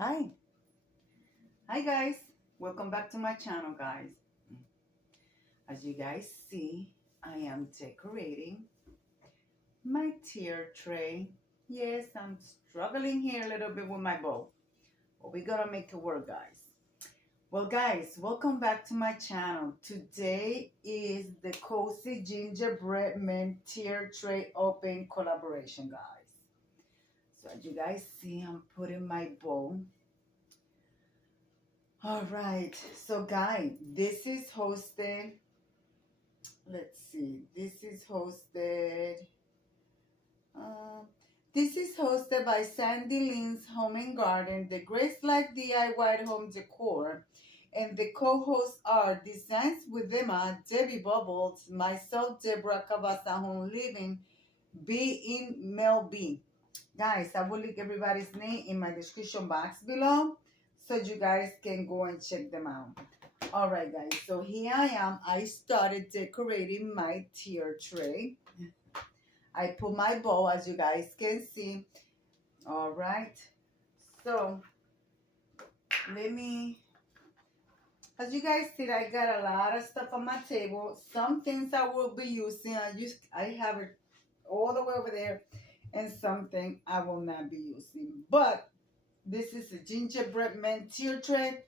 Hi. Hi guys. Welcome back to my channel, guys. As you guys see, I am decorating my tier tray. Yes, I'm struggling here a little bit with my bowl, but we gotta make it work, guys. Well, guys, welcome back to my channel. Today is the Cozy Gingerbread Men tier tray open collaboration, guys. So as you guys see, I'm putting my bowl. All right, so guys, this is hosted. Let's see, uh, this is hosted by Sandy Lynn's Home and Garden, the Grace Life DIY Home Decor, and the co-hosts are Designs with Emma, Debbie Bubbles, myself, Deborah Cavasa Home Living, B in Mel B. Guys, I will link everybody's name in my description box below so you guys can go and check them out. All right, guys, so here I am. I started decorating my tier tray. I put my bowl, as you guys can see. All right, so as you guys see, I got a lot of stuff on my table. Some things I will be using. I have it all the way over there, and something I will not be using. But this is a gingerbread man tier tray.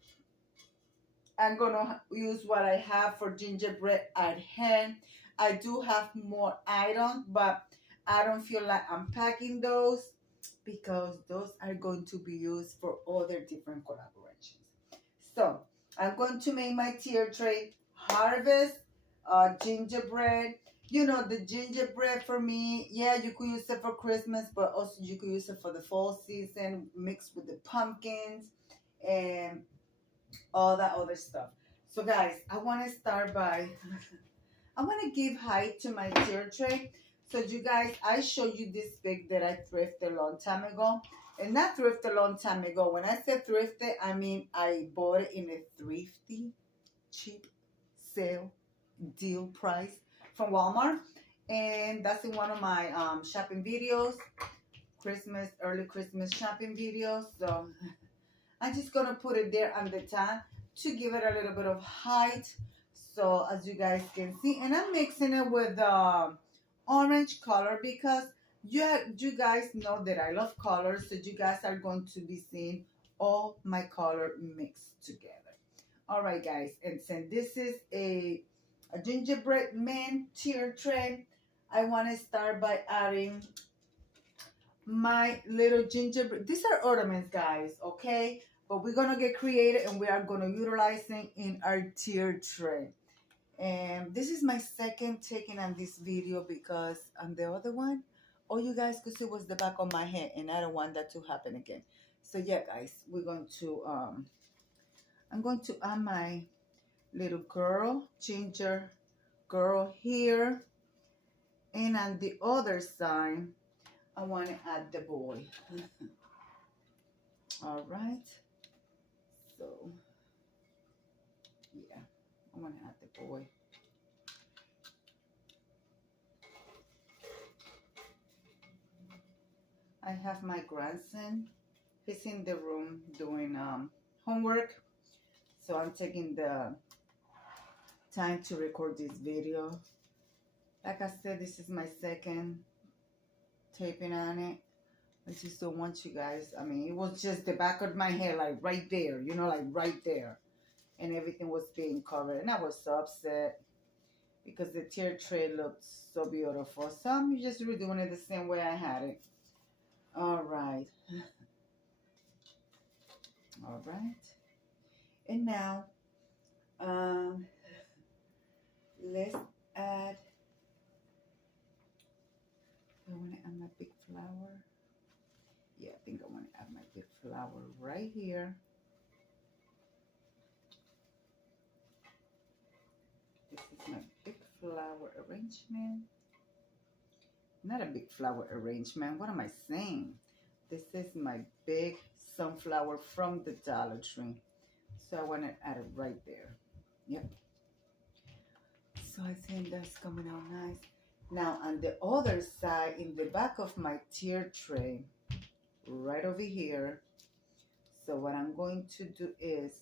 I'm gonna use what I have for gingerbread at hand. I do have more items, but I don't feel like unpacking those because those are going to be used for other different collaborations. So I'm going to make my tier tray harvest gingerbread. You know, the gingerbread for me, yeah, you could use it for Christmas, but also you could use it for the fall season mixed with the pumpkins and all that other stuff. So guys, I want to start by I want to give height to my tier tray. So you guys, I showed you this bag that I thrifted a long time ago. And not thrifted a long time ago. When I say thrifted, I mean I bought it in a thrifty, cheap sale deal price from Walmart. And that's in one of my shopping videos. Early Christmas shopping videos. So I'm just gonna put it there on the top to give it a little bit of height. So as you guys can see, and I'm mixing it with orange color because you guys know that I love colors. So you guys are going to be seeing all my color mixed together. All right, guys, and since this is a gingerbread man tier tray, I want to start by adding my little gingerbread. These are ornaments, guys, okay? But we're gonna get creative and we are gonna utilize them in our tier tray. And this is my second taking on this video because on the other one, all you guys could see was the back of my head, and I don't want that to happen again. So yeah, guys, we're going to I'm going to add my little ginger girl here, and on the other side I want to add the boy. All right, so yeah, I want to add the boy. I have my grandson. He's in the room doing homework, so I'm taking the time to record this video. Like I said, this is my second taping on it. I just don't want you guys, I mean, it was just the back of my head, like right there, you know, like right there. And everything was being covered. And I was so upset because the tier tray looked so beautiful. So I'm just redoing it the same way I had it. All right. All right. And now, let's add, I want to add my big flower. Yeah, I think I want to add my big flower right here. This is my big flower arrangement. Not a big flower arrangement. What am I saying? This is my big sunflower from the Dollar Tree. So I want to add it right there. Yep. So I think that's coming out nice. Now on the other side, in the back of my tier tray, right over here. So what I'm going to do is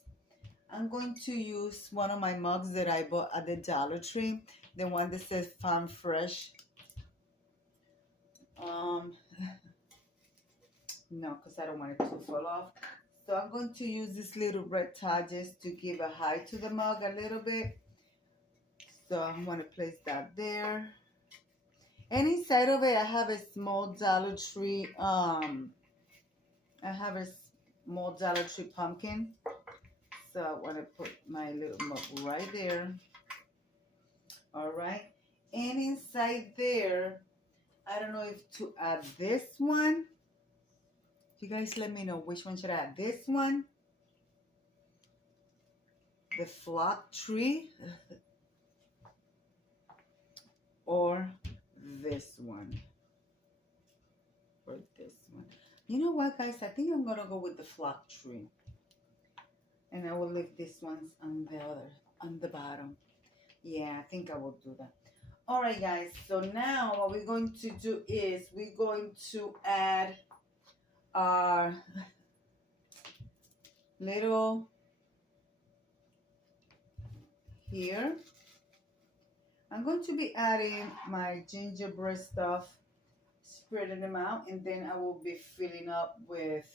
I'm going to use one of my mugs that I bought at the Dollar Tree, the one that says Farm Fresh. No, because I don't want it to fall off. So I'm going to use this little red towel just to give a height to the mug a little bit. So I'm going to place that there. And inside of it, I have a small Dollar Tree. I have a small Dollar Tree pumpkin. So I want to put my little mug right there. All right. And inside there, I don't know if to add this one. You guys let me know which one should I add. This one, the flock tree, or this one, or this one. You know what, guys? I think I'm gonna go with the flock tree, and I will leave this ones on the bottom. Yeah, I think I will do that. All right, guys. So now what we're going to do is we're going to add our little here. I'm going to be adding my gingerbread stuff, spreading them out, and then I will be filling up with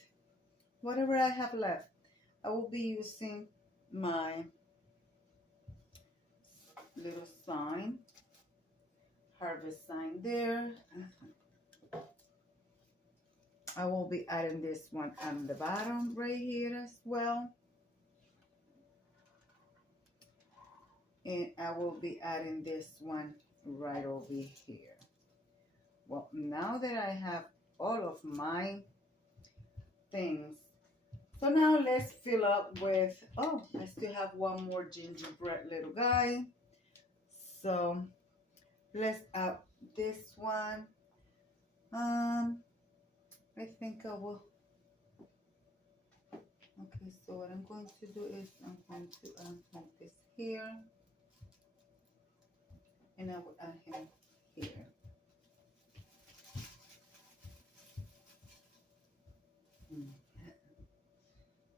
whatever I have left. I will be using my little sign, harvest sign there. I will be adding this one on the bottom right here as well. And I will be adding this one right over here. Well, now that I have all of my things, so now let's fill up with, oh, I still have one more gingerbread little guy. So let's add this one. I think I will. Okay, so what I'm going to do is I'm going to add this here. And I will add him here.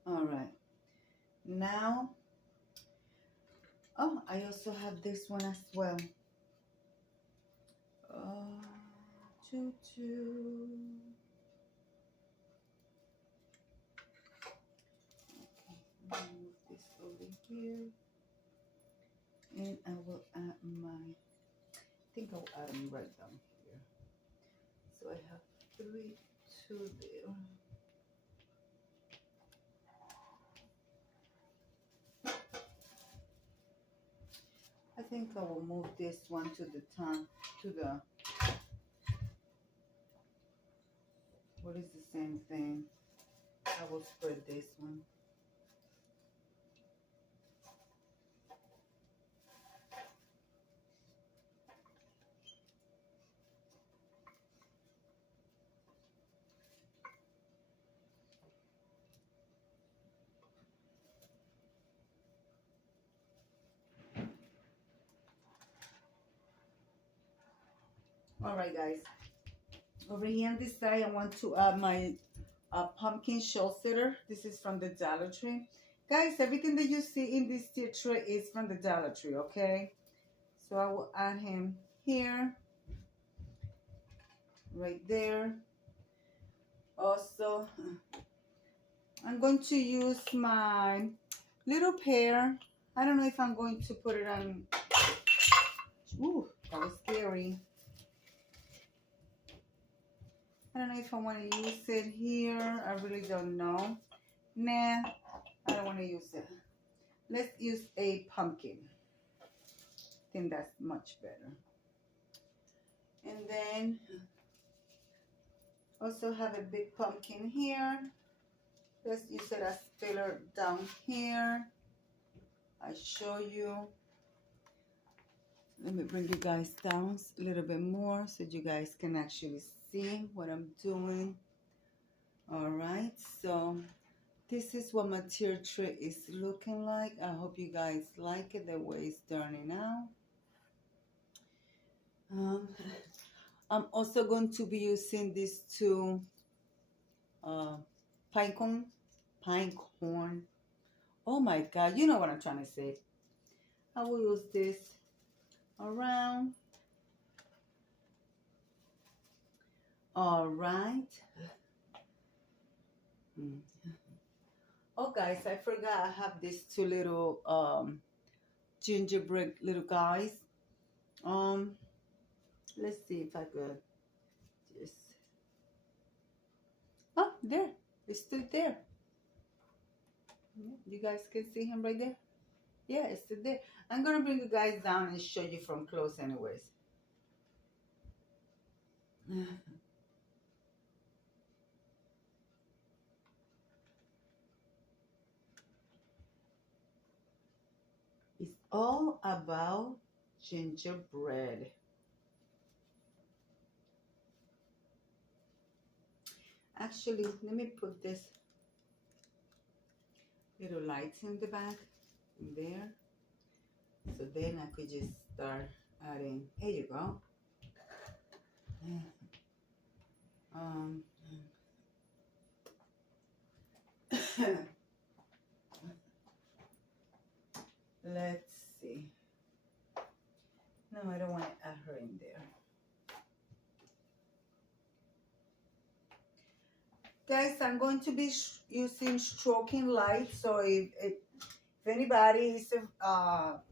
All right. Now, oh, I also have this one as well. Choo-choo. Okay, move this over here. And I will add my, I think I'll add them right down here. So I have 3, 2 there. I think I will move this one to the top, to the, what is the same thing? I will spread this one. All right, guys. Over here on this side, I want to add my pumpkin shell sitter. This is from the Dollar Tree. Guys, everything that you see in this tier tray is from the Dollar Tree, okay? So I will add him here, right there. Also, I'm going to use my little pear. I don't know if I'm going to put it on. Ooh, that was scary. I don't know if I want to use it here. I really don't know. Nah, I don't want to use it. Let's use a pumpkin. I think that's much better. And then also have a big pumpkin here. Let's use it as filler down here. I show you. Let me bring you guys down a little bit more so you guys can actually see what I'm doing. All right, so this is what my tier tray is looking like. I hope you guys like it the way it's turning out. I'm also going to be using these two pine cone pine cone. Oh my God, you know what I'm trying to say. I will use this around. All right. Oh guys, I forgot I have these two little gingerbread little guys. Let's see if I could just, oh, there, it's still there. You guys can see him right there. Yeah, it's still there. I'm gonna bring you guys down and show you from close anyways. It's all about gingerbread. Actually, let me put this little lights in the back there, so then I could just start adding. Here you go. Let's see. No, I don't want to add her in there. Guys, I'm going to be using stroking light, so if anybody is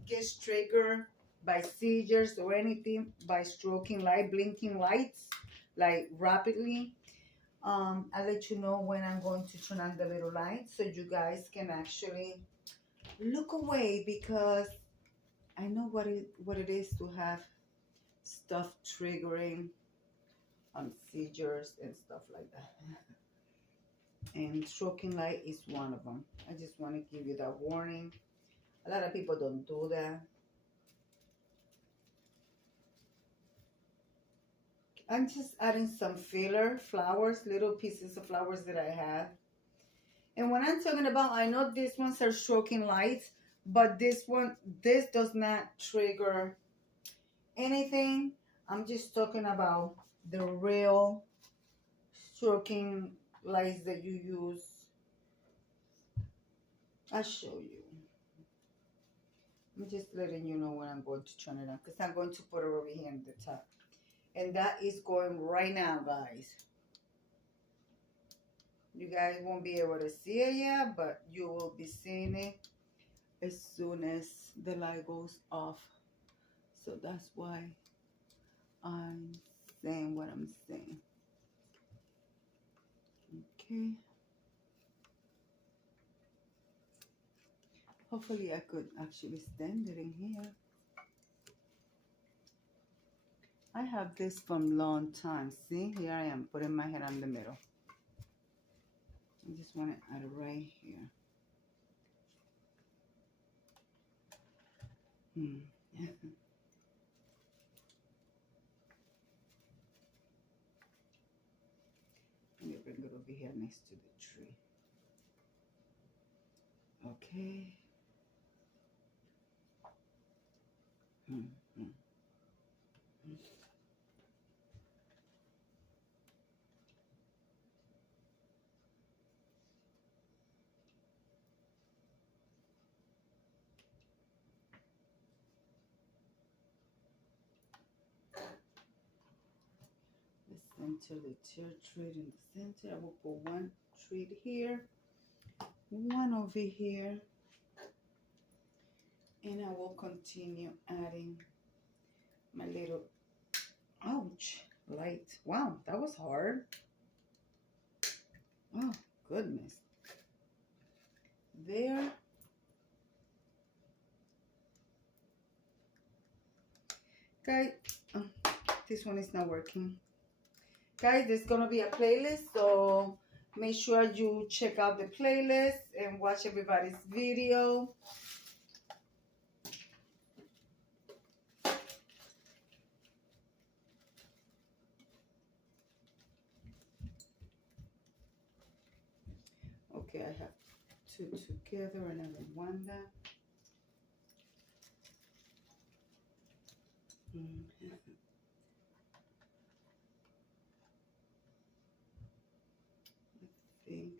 gets triggered by seizures or anything by stroking light, blinking lights, like rapidly, I'll let you know when I'm going to turn on the little light so you guys can actually look away, because I know what it is to have stuff triggering seizures and stuff like that. And stroking light is one of them. I just want to give you that warning. A lot of people don't do that. I'm just adding some filler flowers, little pieces of flowers that I have. And when I'm talking about, I know these ones are stroking lights, but this does not trigger anything. I'm just talking about the real stroking lights that you use. I'll show you. I'm just letting you know when I'm going to turn it on, because I'm going to put it over here in the top. And that is going right now, guys. You guys won't be able to see it yet, but you will be seeing it as soon as the light goes off. So that's why I'm saying what I'm saying. Okay. Hopefully I could actually stand it in here. I have this from long time. See, here I am putting my head on the middle. I just want to add it right here. Let me bring it over here next to the tree. Okay. Center the tear treat in the center. I will put one treat here, one over here, and I will continue adding my little, ouch, light. Wow, that was hard. Oh goodness. There. Guys, this one is not working. Guys, there's gonna be a playlist, so make sure you check out the playlist and watch everybody's video. Okay, I have two together and I don't want that. I think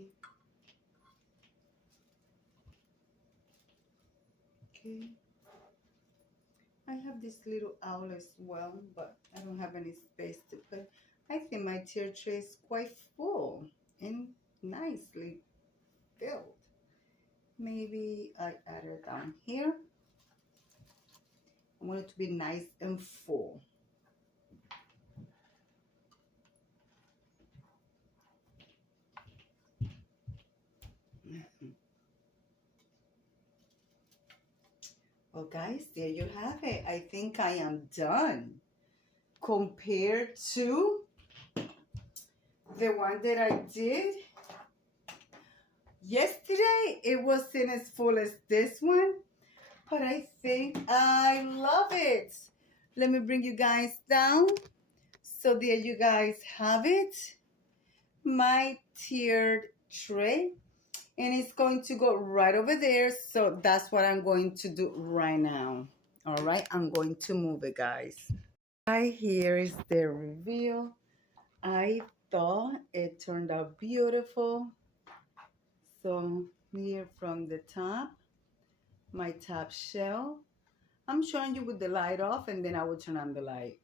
see. Okay. I have this little owl as well, but I don't have any space to put. I think my tier tray is quite full and nicely filled. Maybe I add it down here. I want it to be nice and full. Well, guys, there you have it. I think I am done. Compared to the one that I did yesterday, it wasn't as full as this one, but I think I love it. Let me bring you guys down. So there you guys have it. My tiered tray. And it's going to go right over there. So that's what I'm going to do right now. All right, I'm going to move it, guys. Right here is the reveal. I thought it turned out beautiful. So here from the top, my top shelf. I'm showing you with the light off, and then I will turn on the light.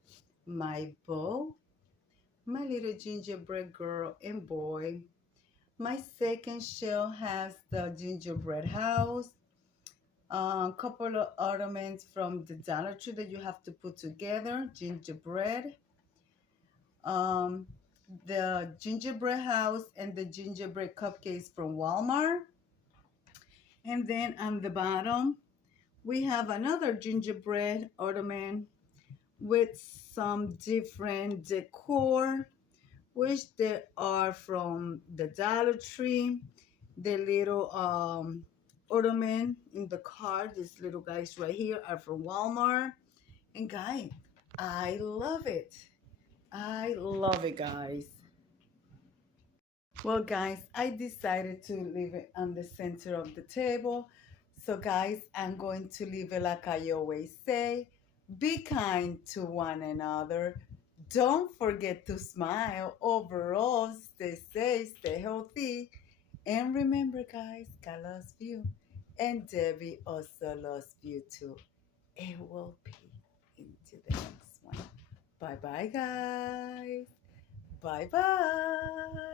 My bow, my little gingerbread girl and boy. My second shelf has the gingerbread house, a couple of ornaments from the Dollar Tree that you have to put together, gingerbread, the gingerbread house and the gingerbread cupcakes from Walmart. And then on the bottom, we have another gingerbread ornament with some different decor, which they are from the Dollar Tree. The little ornament in the card, these little guys right here are from Walmart. And guys, I love it. I love it, guys. Well, guys, I decided to leave it on the center of the table. So, guys, I'm going to leave it like I always say. Be kind to one another. Don't forget to smile. Overall, stay safe, stay healthy. And remember, guys, God loves you. And Debbie also loves you too. It will be into the next one. Bye-bye, guys. Bye-bye.